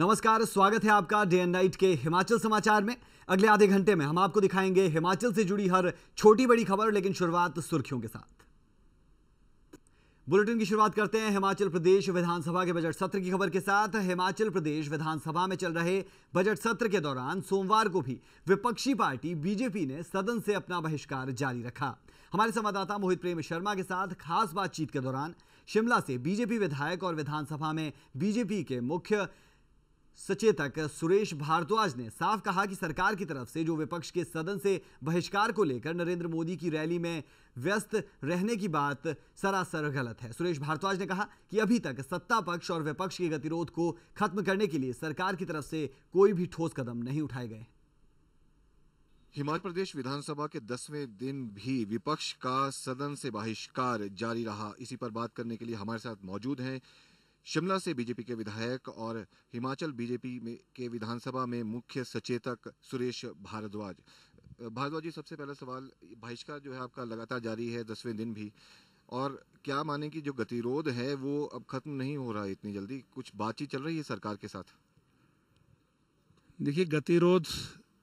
नमस्कार, स्वागत है आपका डे एंड नाइट के हिमाचल समाचार में। अगले आधे घंटे में हम आपको दिखाएंगे हिमाचल से जुड़ी हर छोटी बड़ी खबर, लेकिन शुरुआत सुर्खियों के साथ। बुलेटिन की शुरुआत करते हैं हिमाचल प्रदेश विधानसभा के बजट सत्र की खबर के साथ। हिमाचल प्रदेश विधानसभा में चल रहे बजट सत्र के दौरान सोमवार को भी विपक्षी पार्टी बीजेपी ने सदन से अपना बहिष्कार जारी रखा। हमारे संवाददाता मोहित प्रेम शर्मा के साथ खास बातचीत के दौरान शिमला से बीजेपी विधायक और विधानसभा में बीजेपी के मुख्य सचेतक सुरेश भारद्वाज ने साफ कहा कि सरकार की तरफ से जो विपक्ष के सदन से बहिष्कार को लेकर नरेंद्र मोदी की रैली में व्यस्त रहने की बात सरासर गलत है। सुरेश भारद्वाज ने कहा कि अभी तक सत्ता पक्ष और विपक्ष के गतिरोध को खत्म करने के लिए सरकार की तरफ से कोई भी ठोस कदम नहीं उठाए गए। हिमाचल प्रदेश विधानसभा के 10वें दिन भी विपक्ष का सदन से बहिष्कार जारी रहा। इसी पर बात करने के लिए हमारे साथ मौजूद हैं शिमला से बीजेपी के विधायक और हिमाचल बीजेपी के विधानसभा में मुख्य सचेतक सुरेश भारद्वाज। भारद्वाज जी, सबसे पहला सवाल, बहिष्कार जो है आपका लगातार जारी है 10वें दिन भी, और क्या माने कि जो गतिरोध है वो अब खत्म नहीं हो रहा है इतनी जल्दी? कुछ बातचीत चल रही है सरकार के साथ? देखिए, गतिरोध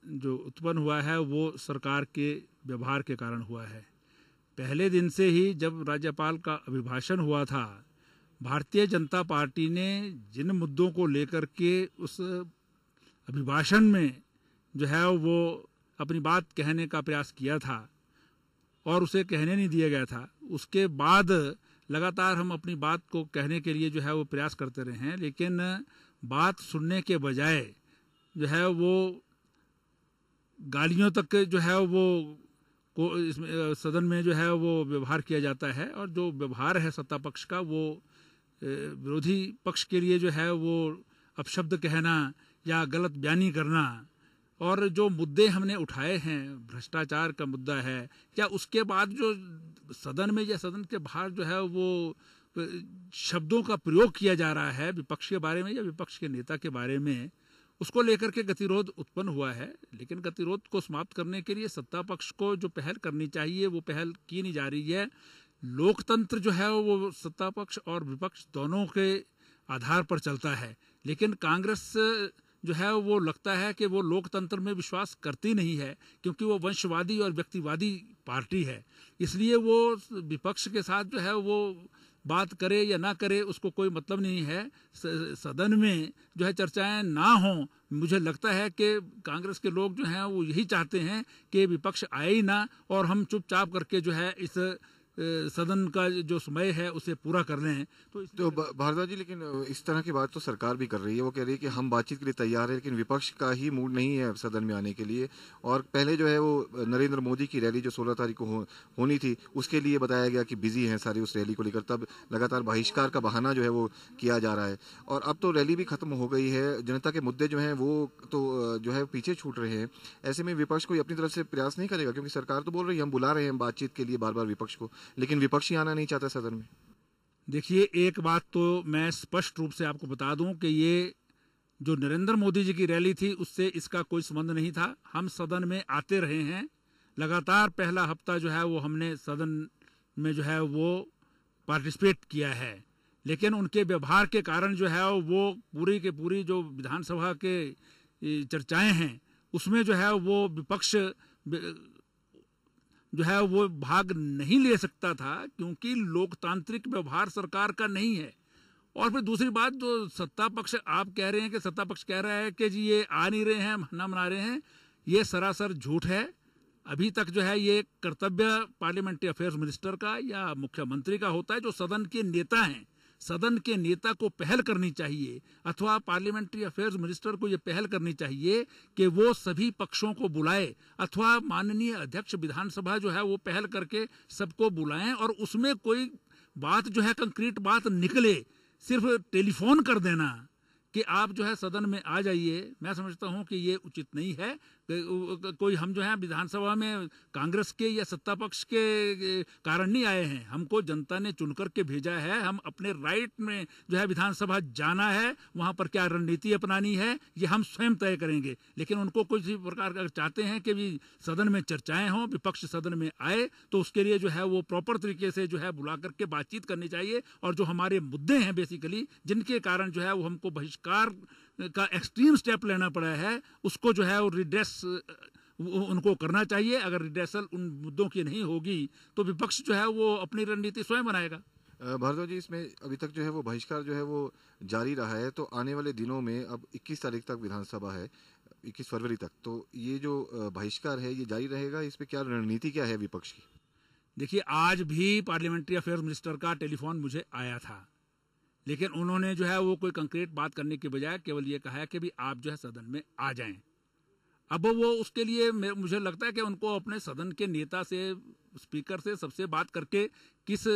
जो उत्पन्न हुआ है वो सरकार के व्यवहार के कारण हुआ है। पहले दिन से ही जब राज्यपाल का अभिभाषण हुआ था, भारतीय जनता पार्टी ने जिन मुद्दों को लेकर के उस अभिभाषण में जो है वो अपनी बात कहने का प्रयास किया था और उसे कहने नहीं दिया गया था, उसके बाद लगातार हम अपनी बात को कहने के लिए जो है वो प्रयास करते रहे हैं, लेकिन बात सुनने के बजाय जो है वो गालियों तक जो है वो को इसमें सदन में जो है वो व्यवहार किया जाता है। और जो व्यवहार है सत्ता पक्ष का, वो विरोधी पक्ष के लिए जो है वो अपशब्द कहना या गलत बयानी करना, और जो मुद्दे हमने उठाए हैं, भ्रष्टाचार का मुद्दा है, या उसके बाद जो सदन में या सदन के बाहर जो है वो शब्दों का प्रयोग किया जा रहा है विपक्ष के बारे में या विपक्ष के नेता के बारे में, उसको लेकर के गतिरोध उत्पन्न हुआ है। लेकिन गतिरोध को समाप्त करने के लिए सत्ता पक्ष को जो पहल करनी चाहिए वो पहल की नहीं जा रही है। लोकतंत्र जो है वो सत्ता पक्ष और विपक्ष दोनों के आधार पर चलता है, लेकिन कांग्रेस जो है वो लगता है कि वो लोकतंत्र में विश्वास करती नहीं है, क्योंकि वो वंशवादी और व्यक्तिवादी पार्टी है। इसलिए वो विपक्ष के साथ जो है वो बात करे या ना करे उसको कोई मतलब नहीं है। सदन में जो है चर्चाएं ना हों, मुझे लगता है कि कांग्रेस के लोग जो हैं वो यही चाहते हैं कि विपक्ष आए ही ना और हम चुपचाप करके जो है इस सदन का जो समय है उसे पूरा कर लें। तो भारद्वाज जी, लेकिन इस तरह की बात तो सरकार भी कर रही है। वो कह रही है कि हम बातचीत के लिए तैयार है, लेकिन विपक्ष का ही मूड नहीं है सदन में आने के लिए। और पहले जो है वो नरेंद्र मोदी की रैली जो 16 तारीख को होनी थी, उसके लिए बताया गया कि बिजी हैं सारी उस रैली को लेकर, तब लगातार बहिष्कार का बहाना जो है वो किया जा रहा है। और अब तो रैली भी खत्म हो गई है, जनता के मुद्दे जो हैं वो तो जो है पीछे छूट रहे हैं। ऐसे में विपक्ष कोई अपनी तरफ से प्रयास नहीं करेगा? क्योंकि सरकार तो बोल रही है हम बुला रहे हैं बातचीत के लिए बार बार विपक्ष को, लेकिन विपक्ष ही आना नहीं चाहता सदन में। देखिए, एक बात तो मैं स्पष्ट रूप से आपको बता दूं कि ये जो नरेंद्र मोदी जी की रैली थी उससे इसका कोई संबंध नहीं था। हम सदन में आते रहे हैं लगातार। पहला हफ्ता जो है वो हमने सदन में जो है वो पार्टिसिपेट किया है, लेकिन उनके व्यवहार के कारण जो है वो पूरी के पूरी जो विधानसभा के चर्चाएं हैं उसमें जो है वो विपक्ष जो है वो भाग नहीं ले सकता था, क्योंकि लोकतांत्रिक व्यवहार सरकार का नहीं है। और फिर दूसरी बात, जो सत्ता पक्ष आप कह रहे हैं कि सत्ता पक्ष कह रहा है कि जी ये आ नहीं रहे हैं, ना मना रहे हैं, ये सरासर झूठ है। अभी तक जो है ये कर्तव्य पार्लियामेंट्री अफेयर्स मिनिस्टर का या मुख्यमंत्री का होता है, जो सदन के नेता हैं। सदन के नेता को पहल करनी चाहिए, अथवा पार्लियामेंट्री अफेयर्स मिनिस्टर को ये पहल करनी चाहिए कि वो सभी पक्षों को बुलाए, अथवा माननीय अध्यक्ष विधानसभा जो है वो पहल करके सबको बुलाएं और उसमें कोई बात जो है कंक्रीट बात निकले। सिर्फ टेलीफोन कर देना कि आप जो है सदन में आ जाइए, मैं समझता हूं कि ये उचित नहीं है। कोई हम जो है विधानसभा में कांग्रेस के या सत्ता पक्ष के कारण नहीं आए हैं, हमको जनता ने चुनकर के भेजा है। हम अपने राइट में जो है विधानसभा जाना है, वहां पर क्या रणनीति अपनानी है ये हम स्वयं तय करेंगे। लेकिन उनको किसी प्रकार का चाहते हैं कि भी सदन में चर्चाएं हों, विपक्ष सदन में आए, तो उसके लिए जो है वो प्रॉपर तरीके से जो है बुला करके बातचीत करनी चाहिए। और जो हमारे मुद्दे हैं बेसिकली, जिनके कारण जो है वो हमको बहिष्कार का एक्सट्रीम स्टेप लेना पड़ा है, उसको जो है वो रिड्रेस उनको करना चाहिए। अगर रिड्रेसल उन मुद्दों की नहीं होगी तो विपक्ष जो है वो अपनी रणनीति स्वयं बनाएगा। भारद्वाज जी, इसमें अभी तक जो है वो बहिष्कार जो है वो जारी रहा है, तो आने वाले दिनों में अब 21 तारीख तक विधानसभा है, 21 फरवरी तक, तो ये जो बहिष्कार है ये जारी रहेगा, इस पे क्या रणनीति क्या है विपक्ष की? देखिए, आज भी पार्लियामेंट्री अफेयर्स मिनिस्टर का टेलीफोन मुझे आया था, लेकिन उन्होंने जो है वो कोई कंक्रीट बात करने के बजाय केवल ये कहा है कि भी आप जो है सदन में आ जाएं। अब वो उसके लिए मुझे लगता है कि उनको अपने सदन के नेता से, स्पीकर से, सबसे बात करके किस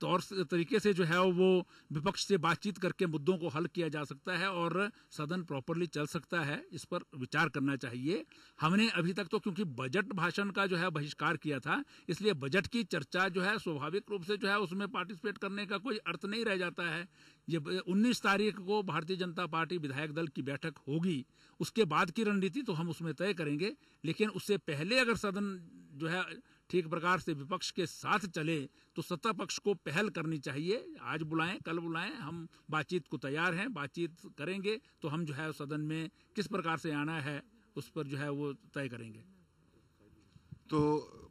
तौर तरीके से जो है वो विपक्ष से बातचीत करके मुद्दों को हल किया जा सकता है और सदन प्रॉपरली चल सकता है, इस पर विचार करना चाहिए। हमने अभी तक तो क्योंकि बजट भाषण का जो है बहिष्कार किया था, इसलिए बजट की चर्चा जो है स्वाभाविक रूप से जो है उसमें पार्टिसिपेट करने का कोई अर्थ नहीं रह जाता है। ये 19 तारीख को भारतीय जनता पार्टी विधायक दल की बैठक होगी, उसके बाद की रणनीति तो हम उसमें तय करेंगे, लेकिन उससे पहले अगर सदन जो है ठीक प्रकार से विपक्ष के साथ चले तो सत्ता पक्ष को पहल करनी चाहिए। आज बुलाएं, कल बुलाएं, हम बातचीत को तैयार हैं, बातचीत करेंगे तो हम जो है सदन में किस प्रकार से आना है उस पर जो है वो तय करेंगे। तो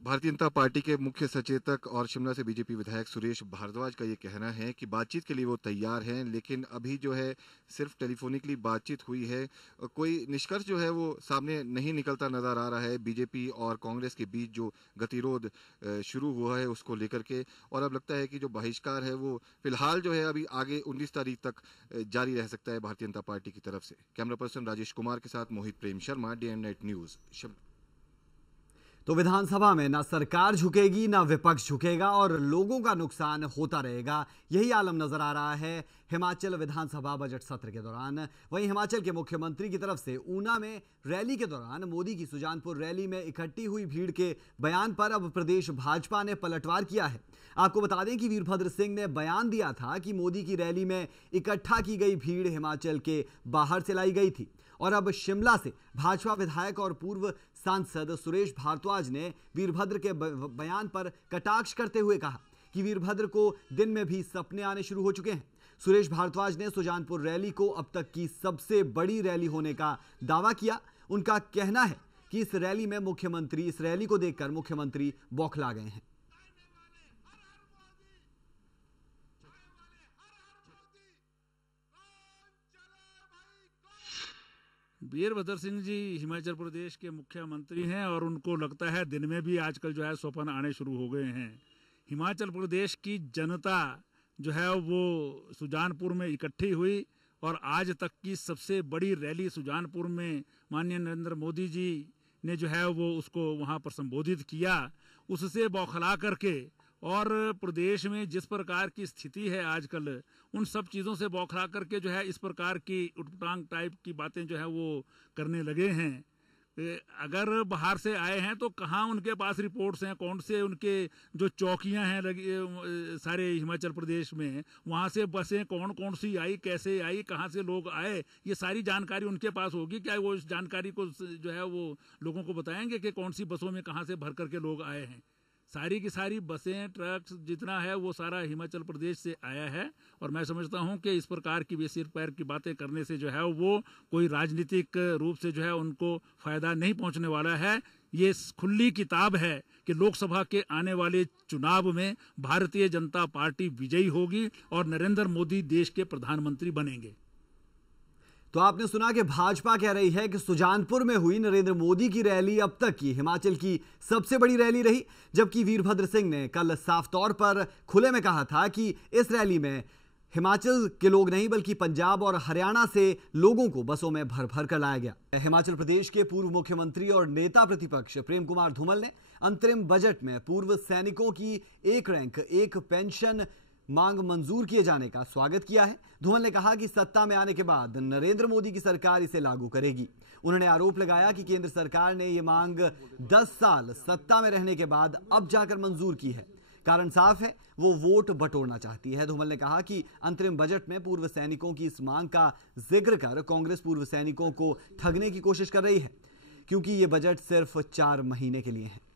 भारतीय जनता पार्टी के मुख्य सचेतक और शिमला से बीजेपी विधायक सुरेश भारद्वाज का ये कहना है कि बातचीत के लिए वो तैयार हैं, लेकिन अभी जो है सिर्फ टेलीफोनिकली बातचीत हुई है, कोई निष्कर्ष जो है वो सामने नहीं निकलता नजर आ रहा है। बीजेपी और कांग्रेस के बीच जो गतिरोध शुरू हुआ है उसको लेकर के, और अब लगता है कि जो बहिष्कार है वो फिलहाल जो है अभी आगे 19 तारीख तक जारी रह सकता है भारतीय जनता पार्टी की तरफ से। कैमरा पर्सन राजेश कुमार के साथ Mohit Prem Sharma, day and night news, Shimla. तो विधानसभा में ना सरकार झुकेगी ना विपक्ष झुकेगा और लोगों का नुकसान होता रहेगा, यही आलम नजर आ रहा है हिमाचल विधानसभा बजट सत्र के दौरान। वहीं हिमाचल के मुख्यमंत्री की तरफ से ऊना में रैली के दौरान मोदी की सुजानपुर रैली में इकट्ठी हुई भीड़ के बयान पर अब प्रदेश भाजपा ने पलटवार किया है। आपको बता दें कि वीरभद्र सिंह ने बयान दिया था कि मोदी की रैली में इकट्ठा की गई भीड़ हिमाचल के बाहर से लाई गई थी, और अब शिमला से भाजपा विधायक और पूर्व सांसद सुरेश भारद्वाज ने वीरभद्र के बयान पर कटाक्ष करते हुए कहा कि वीरभद्र को दिन में भी सपने आने शुरू हो चुके हैं। सुरेश भारद्वाज ने सुजानपुर रैली को अब तक की सबसे बड़ी रैली होने का दावा किया। उनका कहना है कि इस रैली को देखकर मुख्यमंत्री बौखला गए हैं। वीरभद्र सिंह जी हिमाचल प्रदेश के मुख्यमंत्री हैं और उनको लगता है दिन में भी आजकल जो है स्वप्न आने शुरू हो गए हैं। हिमाचल प्रदेश की जनता जो है वो सुजानपुर में इकट्ठी हुई और आज तक की सबसे बड़ी रैली सुजानपुर में माननीय नरेंद्र मोदी जी ने जो है वो उसको वहाँ पर संबोधित किया। उससे बौखला करके और प्रदेश में जिस प्रकार की स्थिति है आजकल, उन सब चीज़ों से बौखला करके जो है इस प्रकार की उटपटांग टाइप की बातें जो है वो करने लगे हैं। अगर बाहर से आए हैं तो कहाँ उनके पास रिपोर्ट्स हैं, कौन से उनके जो चौकियां हैं लगी सारे हिमाचल प्रदेश में, वहाँ से बसें कौन कौन सी आई, कैसे आई, कहाँ से लोग आए, ये सारी जानकारी उनके पास होगी। क्या वो इस जानकारी को जो है वो लोगों को बताएंगे कि कौन सी बसों में कहाँ से भर करके लोग आए हैं? सारी की सारी बसें, ट्रक्स जितना है वो सारा हिमाचल प्रदेश से आया है। और मैं समझता हूं कि इस प्रकार की सिर पैर की बातें करने से जो है वो कोई राजनीतिक रूप से जो है उनको फ़ायदा नहीं पहुंचने वाला है। ये खुली किताब है कि लोकसभा के आने वाले चुनाव में भारतीय जनता पार्टी विजयी होगी और नरेंद्र मोदी देश के प्रधानमंत्री बनेंगे। तो आपने सुना कि भाजपा कह रही है कि सुजानपुर में हुई नरेंद्र मोदी की रैली अब तक की हिमाचल की सबसे बड़ी रैली रही, जबकि वीरभद्र सिंह ने कल साफ तौर पर खुले में कहा था कि इस रैली में हिमाचल के लोग नहीं बल्कि पंजाब और हरियाणा से लोगों को बसों में भर भर कर लाया गया। हिमाचल प्रदेश के पूर्व मुख्यमंत्री और नेता प्रतिपक्ष प्रेम कुमार धूमल ने अंतरिम बजट में पूर्व सैनिकों की एक रैंक एक पेंशन मांग मंजूर किए जाने का स्वागत किया है। धूमल ने कहा कि सत्ता में आने के बाद नरेंद्र मोदी की सरकार इसे लागू करेगी। उन्होंने आरोप लगाया कि केंद्र सरकार ने ये मांग 10 साल सत्ता में रहने के बाद अब जाकर मंजूर की है। कारण साफ है, वो वोट बटोरना चाहती है। धूमल ने कहा कि अंतरिम बजट में पूर्व सैनिकों की इस मांग का जिक्र कर कांग्रेस पूर्व सैनिकों को ठगने की कोशिश कर रही है, क्योंकि ये बजट सिर्फ 4 महीने के लिए है।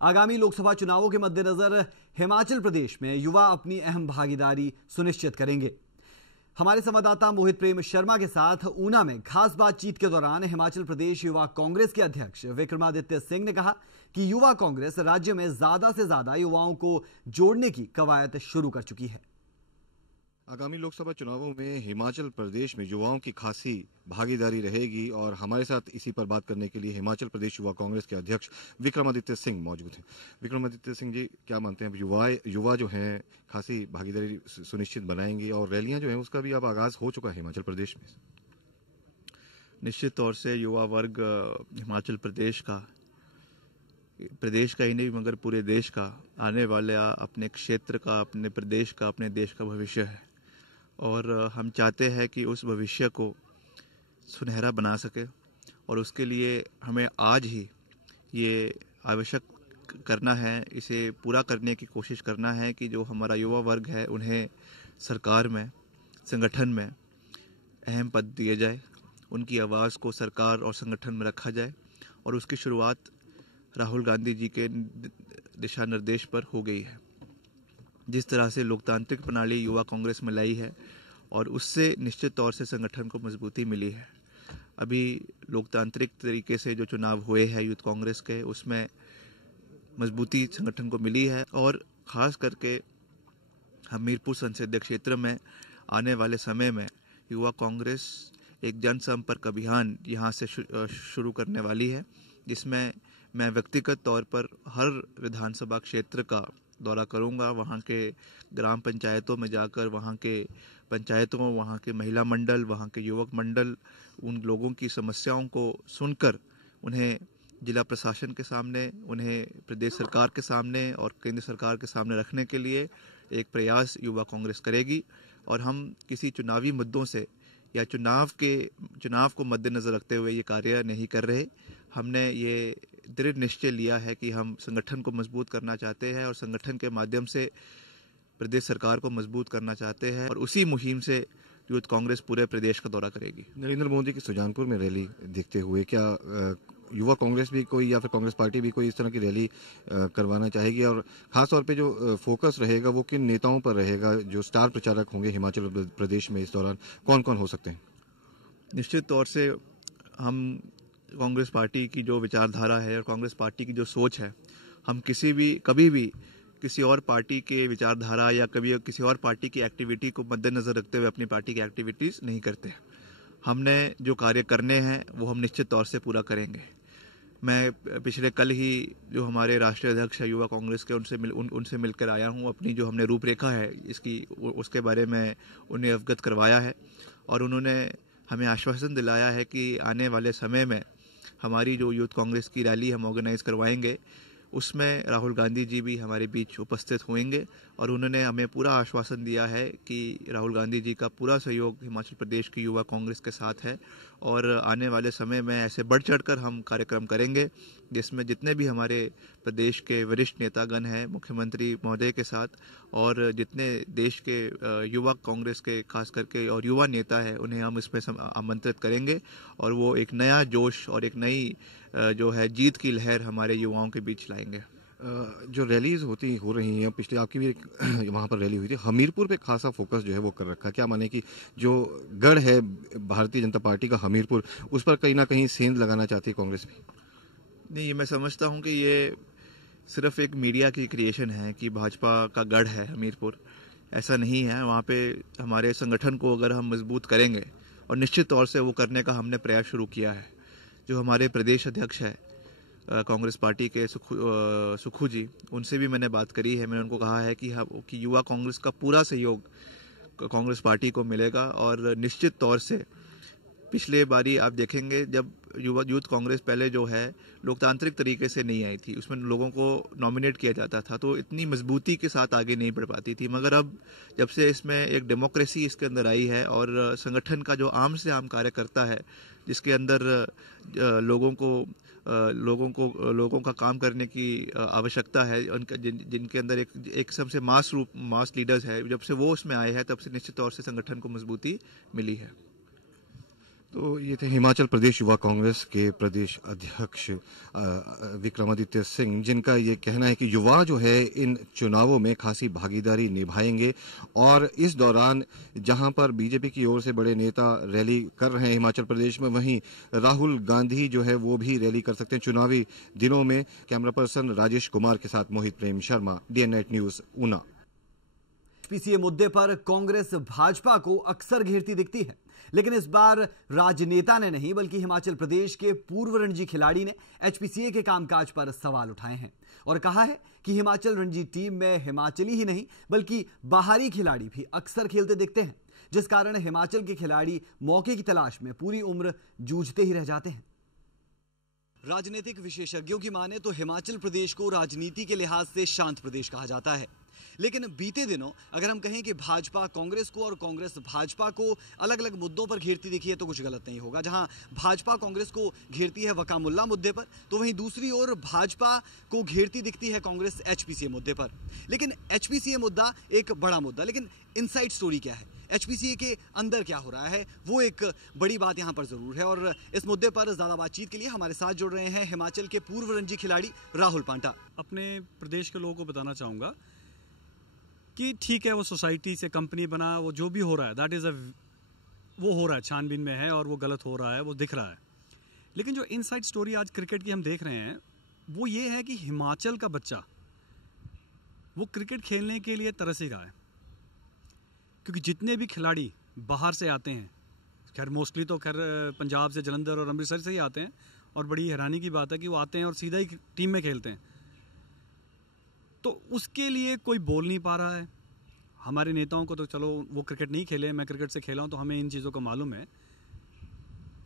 आगामी लोकसभा चुनावों के मद्देनजर हिमाचल प्रदेश में युवा अपनी अहम भागीदारी सुनिश्चित करेंगे। हमारे संवाददाता मोहित प्रेम शर्मा के साथ ऊना में खास बातचीत के दौरान हिमाचल प्रदेश युवा कांग्रेस के अध्यक्ष विक्रमादित्य सिंह ने कहा कि युवा कांग्रेस राज्य में ज्यादा से ज्यादा युवाओं को जोड़ने की कवायद शुरू कर चुकी है। आगामी लोकसभा चुनावों में हिमाचल प्रदेश में युवाओं की खासी भागीदारी रहेगी और हमारे साथ इसी पर बात करने के लिए हिमाचल प्रदेश युवा कांग्रेस के अध्यक्ष विक्रमादित्य सिंह मौजूद हैं। विक्रमादित्य सिंह जी, क्या मानते हैं युवा जो हैं खासी भागीदारी सुनिश्चित बनाएंगे और रैलियां जो हैं उसका भी अब आगाज हो चुका है हिमाचल प्रदेश में? निश्चित तौर से युवा वर्ग हिमाचल प्रदेश का ही नहीं मगर पूरे देश का आने वाले अपने क्षेत्र का, अपने प्रदेश का, अपने देश का भविष्य है और हम चाहते हैं कि उस भविष्य को सुनहरा बना सके और उसके लिए हमें आज ही ये आवश्यक करना है, इसे पूरा करने की कोशिश करना है कि जो हमारा युवा वर्ग है उन्हें सरकार में, संगठन में अहम पद दिए जाए, उनकी आवाज़ को सरकार और संगठन में रखा जाए और उसकी शुरुआत राहुल गांधी जी के दिशा निर्देश पर हो गई है। जिस तरह से लोकतांत्रिक प्रणाली युवा कांग्रेस में लाई है और उससे निश्चित तौर से संगठन को मजबूती मिली है। अभी लोकतांत्रिक तरीके से जो चुनाव हुए हैं यूथ कांग्रेस के, उसमें मजबूती संगठन को मिली है और ख़ास करके हमीरपुर संसदीय क्षेत्र में आने वाले समय में युवा कांग्रेस एक जनसंपर्क अभियान यहाँ से शुरू करने वाली है, जिसमें मैं व्यक्तिगत तौर पर हर विधानसभा क्षेत्र का दौरा करूंगा। वहाँ के ग्राम पंचायतों में जाकर वहाँ के पंचायतों, वहाँ के महिला मंडल, वहाँ के युवक मंडल, उन लोगों की समस्याओं को सुनकर उन्हें जिला प्रशासन के सामने, उन्हें प्रदेश सरकार के सामने और केंद्र सरकार के सामने रखने के लिए एक प्रयास युवा कांग्रेस करेगी। और हम किसी चुनावी मुद्दों से या चुनाव को मद्देनजर रखते हुए ये कार्य नहीं कर रहे। हमने ये दृढ़ निश्चय लिया है कि हम संगठन को मजबूत करना चाहते हैं और संगठन के माध्यम से प्रदेश सरकार को मजबूत करना चाहते हैं और उसी मुहिम से यूथ कांग्रेस पूरे प्रदेश का दौरा करेगी। नरेंद्र मोदी की सुजानपुर में रैली देखते हुए क्या युवा कांग्रेस भी कोई या फिर कांग्रेस पार्टी भी कोई इस तरह की रैली करवाना चाहेगी और खास तौर पे जो फोकस रहेगा वो किन नेताओं पर रहेगा जो स्टार प्रचारक होंगे हिमाचल प्रदेश में? इस दौरान कौन कौन हो सकते हैं? निश्चित तौर से हम कांग्रेस पार्टी की जो विचारधारा है और कांग्रेस पार्टी की जो सोच है, हम कभी भी किसी और पार्टी के विचारधारा या कभी किसी और पार्टी की एक्टिविटी को मद्देनजर रखते हुए अपनी पार्टी की एक्टिविटीज़ नहीं करते। हमने जो कार्य करने हैं वो हम निश्चित तौर से पूरा करेंगे। मैं पिछले कल ही जो हमारे राष्ट्रीय अध्यक्ष है युवा कांग्रेस के उनसे मिलकर आया हूँ। अपनी जो हमने रूपरेखा है उसके बारे में उन्हें अवगत करवाया है और उन्होंने हमें आश्वासन दिलाया है कि आने वाले समय में हमारी जो यूथ कांग्रेस की रैली हम ऑर्गेनाइज करवाएंगे उसमें राहुल गांधी जी भी हमारे बीच उपस्थित होंगे और उन्होंने हमें पूरा आश्वासन दिया है कि राहुल गांधी जी का पूरा सहयोग हिमाचल प्रदेश की युवा कांग्रेस के साथ है और आने वाले समय में ऐसे बढ़ चढ़कर हम कार्यक्रम करेंगे जिसमें जितने भी हमारे प्रदेश के वरिष्ठ नेतागण हैं, मुख्यमंत्री महोदय के साथ और जितने देश के युवा कांग्रेस के खास करके और युवा नेता हैं उन्हें हम इसमें आमंत्रित करेंगे और वो एक नया जोश और एक नई जो है जीत की लहर हमारे युवाओं के बीच लाएंगे। जो रैलीज हो रही हैं, पिछले आपकी भी वहाँ पर रैली हुई थी, हमीरपुर पे खासा फोकस जो है वो कर रखा है। क्या माने कि जो गढ़ है भारतीय जनता पार्टी का हमीरपुर, उस पर कहीं ना कहीं सेंध लगाना चाहती है कांग्रेस भी? नहीं, मैं समझता हूँ कि ये सिर्फ एक मीडिया की क्रिएशन है कि भाजपा का गढ़ है हमीरपुर। ऐसा नहीं है। वहाँ पे हमारे संगठन को अगर हम मजबूत करेंगे और निश्चित तौर से वो करने का हमने प्रयास शुरू किया है। जो हमारे प्रदेश अध्यक्ष है कांग्रेस पार्टी के सुखू जी, उनसे भी मैंने बात करी है। मैंने उनको कहा है कि युवा कांग्रेस का पूरा सहयोग कांग्रेस पार्टी को मिलेगा और निश्चित तौर से पिछले बारी आप देखेंगे जब यूथ कांग्रेस पहले जो है लोकतांत्रिक तरीके से नहीं आई थी, उसमें लोगों को नॉमिनेट किया जाता था तो इतनी मजबूती के साथ आगे नहीं बढ़ पाती थी। मगर अब जब से इसमें एक डेमोक्रेसी इसके अंदर आई है और संगठन का जो आम से आम कार्य करता है जिसके अंदर लोगों का काम करने की आवश्यकता है, उनका जिनके अंदर एक किस्म से मास लीडर्स है, जब से वो उसमें आए हैं तब से निश्चित तौर से संगठन को मजबूती मिली है। तो ये थे हिमाचल प्रदेश युवा कांग्रेस के प्रदेश अध्यक्ष विक्रमादित्य सिंह, जिनका ये कहना है कि युवा जो है इन चुनावों में खासी भागीदारी निभाएंगे और इस दौरान जहां पर बीजेपी की ओर से बड़े नेता रैली कर रहे हैं हिमाचल प्रदेश में, वहीं राहुल गांधी जो है वो भी रैली कर सकते हैं चुनावी दिनों में। कैमरा पर्सन राजेश कुमार के साथ Mohit Prem Sharma, DN9 news, Una. HPCA मुद्दे पर कांग्रेस भाजपा को अक्सर घेरती दिखती है, लेकिन इस बार राजनेता ने नहीं बल्कि हिमाचल प्रदेश के पूर्व रणजी खिलाड़ी ने एचपीसीए के कामकाज पर सवाल उठाए हैं और कहा है कि हिमाचल रणजी टीम में हिमाचली ही नहीं बल्कि बाहरी खिलाड़ी भी अक्सर खेलते दिखते हैं, जिस कारण हिमाचल के खिलाड़ी मौके की तलाश में पूरी उम्र जूझते ही रह जाते हैं। राजनीतिक विशेषज्ञों की माने तो हिमाचल प्रदेश को राजनीति के लिहाज से शांत प्रदेश कहा जाता है, लेकिन बीते दिनों अगर हम कहें कि भाजपा कांग्रेस को और कांग्रेस भाजपा को अलग अलग मुद्दों पर घेरती दिखी है तो कुछ गलत नहीं होगा। जहां भाजपा कांग्रेस को घेरती है वकामुल्ला मुद्दे पर, तो वहीं दूसरी ओर भाजपा को घेरती दिखती है कांग्रेस एचपीसीए मुद्दे पर। लेकिन एचपीसीए मुद्दा एक बड़ा मुद्दा, लेकिन इनसाइड स्टोरी क्या है, एचपीसीए के अंदर क्या हो रहा है, वो एक बड़ी बात यहां पर जरूर है। और इस मुद्दे पर ज्यादा बातचीत के लिए हमारे साथ जुड़ रहे हैं हिमाचल के पूर्व रणजी खिलाड़ी राहुल पांटा। अपने प्रदेश के लोगों को बताना चाहूँगा कि ठीक है, वो सोसाइटी से कंपनी बना, वो जो भी हो रहा है दैट इज़ वो हो रहा है, छानबीन में है और वो गलत हो रहा है, वो दिख रहा है। लेकिन जो इनसाइड स्टोरी आज क्रिकेट की हम देख रहे हैं वो ये है कि हिमाचल का बच्चा वो क्रिकेट खेलने के लिए तरस ही रहा है, क्योंकि जितने भी खिलाड़ी बाहर से आते हैं, खैर मोस्टली तो खैर पंजाब से, जलंधर और अमृतसर से ही आते हैं, और बड़ी हैरानी की बात है कि वो आते हैं और सीधा ही टीम में खेलते हैं, तो उसके लिए कोई बोल नहीं पा रहा है। हमारे नेताओं को तो चलो वो क्रिकेट नहीं खेले, मैं क्रिकेट से खेला हूँ तो हमें इन चीज़ों का मालूम है,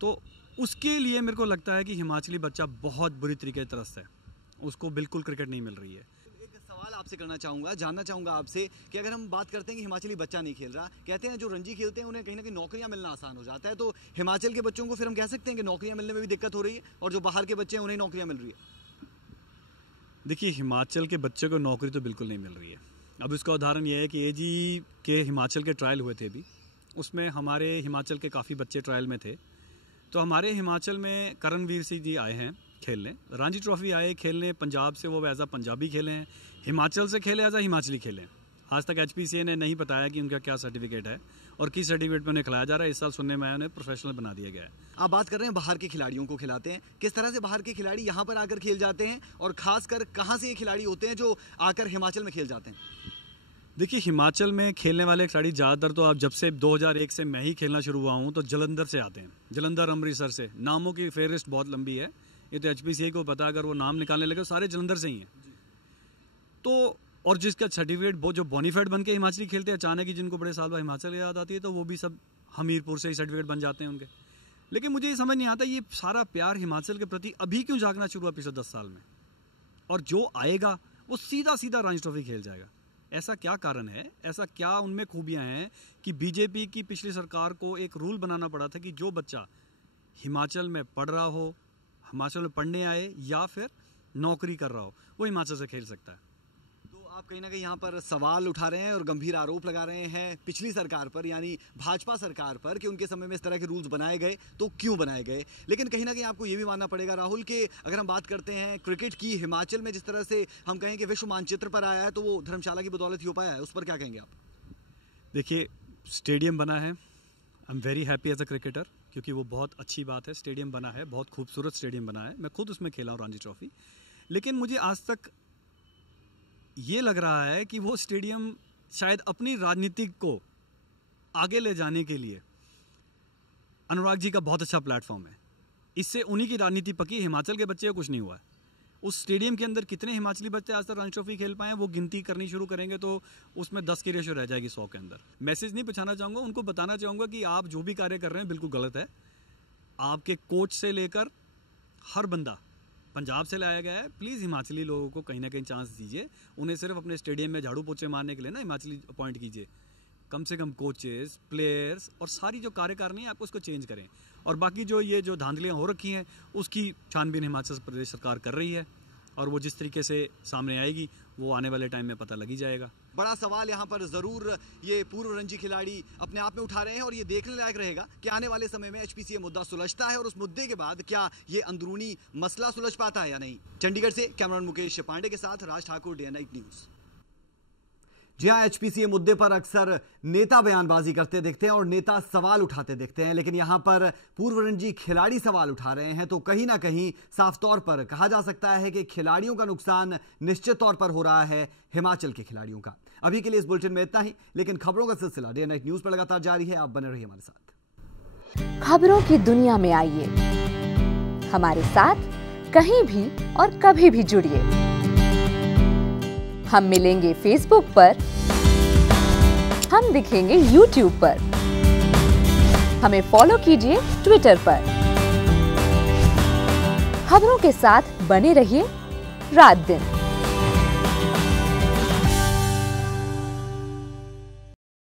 तो उसके लिए मेरे को लगता है कि हिमाचली बच्चा बहुत बुरी तरीके से त्रस्त है, उसको बिल्कुल क्रिकेट नहीं मिल रही है। एक सवाल आपसे करना चाहूँगा, जानना चाहूँगा आपसे कि अगर हम बात करते हैं कि हिमाचली बच्चा नहीं खेल रहा, कहते हैं जो रणजी खेलते हैं उन्हें कहीं ना कहीं नौकरियाँ मिलना आसान हो जाता है, तो हिमाचल के बच्चों को फिर हम कह सकते हैं कि नौकरियाँ मिलने में भी दिक्कत हो रही है और जो बाहर के बच्चे हैं उन्हें नौकरियाँ मिल रही है? देखिए, हिमाचल के बच्चे को नौकरी तो बिल्कुल नहीं मिल रही है। अब इसका उदाहरण ये है कि एजी के हिमाचल के ट्रायल हुए थे अभी, उसमें हमारे हिमाचल के काफ़ी बच्चे ट्रायल में थे, तो हमारे हिमाचल में करणवीर सिंह जी आए हैं खेलने, रणजी ट्रॉफी आए खेलने, पंजाब से वो एज अ पंजाबी खेले हैं, हिमाचल से खेले एज अ हिमाचली खेले। आज तक एचपीसीए ने नहीं बताया कि उनका क्या सर्टिफिकेट है और किस सर्टिफिकेट पे उन्हें खिलाया जा रहा है। इस साल सुनने में आया उन्हें प्रोफेशनल बना दिया गया है। आप बात कर रहे हैं बाहर के खिलाड़ियों को खिलाते हैं, किस तरह से बाहर के खिलाड़ी यहाँ पर आकर खेल जाते हैं और खासकर कहाँ से ये खिलाड़ी होते हैं जो आकर हिमाचल में खेल जाते हैं? देखिए, हिमाचल में खेलने वाले खिलाड़ी ज़्यादातर तो आप जब से 2001 से मैं ही खेलना शुरू हुआ हूँ तो जलंधर से आते हैं, जलंधर अमृतसर से। नामों की फेहरिस्त बहुत लंबी है, ये तो एचपीसीए को पता, अगर वो नाम निकालने लगे सारे जलंधर से ही हैं। तो और जिसका सर्टिफिकेट वो जो बोनीफाइड बन के हिमाचली खेलते हैं, अचानक ही जिनको बड़े साल बाद हिमाचल याद आती है तो वो भी सब हमीरपुर से ही सर्टिफिकेट बन जाते हैं उनके। लेकिन मुझे ये समझ नहीं आता ये सारा प्यार हिमाचल के प्रति अभी क्यों जागना शुरू हुआ पिछले 10 साल में, और जो आएगा वो सीधा सीधा रणजी ट्रॉफी खेल जाएगा। ऐसा क्या कारण है, ऐसा क्या उनमें खूबियां हैं कि बीजेपी की पिछली सरकार को एक रूल बनाना पड़ा था कि जो बच्चा हिमाचल में पढ़ रहा हो, हिमाचल में पढ़ने आए या फिर नौकरी कर रहा हो, वो हिमाचल से खेल सकता है। तो आप कहीं ना कहीं यहाँ पर सवाल उठा रहे हैं और गंभीर आरोप लगा रहे हैं पिछली सरकार पर, यानी भाजपा सरकार पर, कि उनके समय में इस तरह के रूल्स बनाए गए तो क्यों बनाए गए। लेकिन कहीं ना कहीं आपको ये भी मानना पड़ेगा राहुल कि अगर हम बात करते हैं क्रिकेट की, हिमाचल में जिस तरह से हम कहें कि विश्व मानचित्र पर आया है तो वो धर्मशाला की बदौलत ही हो पाया है, उस पर क्या कहेंगे आप? देखिए, स्टेडियम बना है, I am very happy as a cricketer, क्योंकि वो बहुत अच्छी बात है। स्टेडियम बना है, बहुत खूबसूरत स्टेडियम बना है, मैं खुद उसमें खेला हूँ रणजी ट्रॉफी। लेकिन मुझे आज तक ये लग रहा है कि वो स्टेडियम शायद अपनी राजनीति को आगे ले जाने के लिए अनुराग जी का बहुत अच्छा प्लेटफॉर्म है। इससे उन्हीं की राजनीति पकी, हिमाचल के बच्चे को कुछ नहीं हुआ है। उस स्टेडियम के अंदर कितने हिमाचली बच्चे आज तक रणजी ट्रॉफी खेल पाए हैं, वो गिनती करनी शुरू करेंगे तो उसमें 10 की रेशो रह जाएगी 100 के अंदर। मैसेज नहीं पहुंचाना चाहूँगा, उनको बताना चाहूँगा कि आप जो भी कार्य कर रहे हैं बिल्कुल गलत है। आपके कोच से लेकर हर बंदा पंजाब से लाया गया है, प्लीज़ हिमाचली लोगों को कहीं ना कहीं चांस दीजिए। उन्हें सिर्फ अपने स्टेडियम में झाड़ू पोछे मारने के लिए ना हिमाचली अपॉइंट कीजिए, कम से कम कोचेस, प्लेयर्स और सारी जो कार्यकारिणी है आपको उसको चेंज करें। और बाकी जो ये जो धांधलियाँ हो रखी हैं उसकी छानबीन हिमाचल प्रदेश सरकार कर रही है, और वो जिस तरीके से सामने आएगी वो आने वाले टाइम में पता लग ही जाएगा। बड़ा सवाल यहाँ पर जरूर ये पूर्व रणजी खिलाड़ी अपने आप में उठा रहे हैं और ये देखने लायक रहेगा कि आने वाले समय में एचपीसीए मुद्दा सुलझता है और उस मुद्दे के बाद क्या ये अंदरूनी मसला सुलझ पाता है या नहीं। चंडीगढ़ से कैमरामैन मुकेश पांडे के साथ Raj Thakur, day night news. जी हाँ, एचपीसीए मुद्दे पर अक्सर नेता बयानबाजी करते दिखते हैं और नेता सवाल उठाते दिखते हैं, लेकिन यहां पर पूर्व रणजी खिलाड़ी सवाल उठा रहे हैं तो कहीं ना कहीं साफ तौर पर कहा जा सकता है कि खिलाड़ियों का नुकसान निश्चित तौर पर हो रहा है हिमाचल के खिलाड़ियों का। अभी के लिए इस बुलेटिन में इतना ही, लेकिन खबरों का सिलसिला डे नाइट न्यूज पर लगातार जारी है। आप बने रहिए हमारे साथ। खबरों की दुनिया में आइए, हमारे साथ कहीं भी और कभी भी जुड़िए। हम मिलेंगे फेसबुक पर, हम दिखेंगे यूट्यूब पर, हमें फॉलो कीजिए ट्विटर पर। खबरों के साथ बने रहिए रात दिन।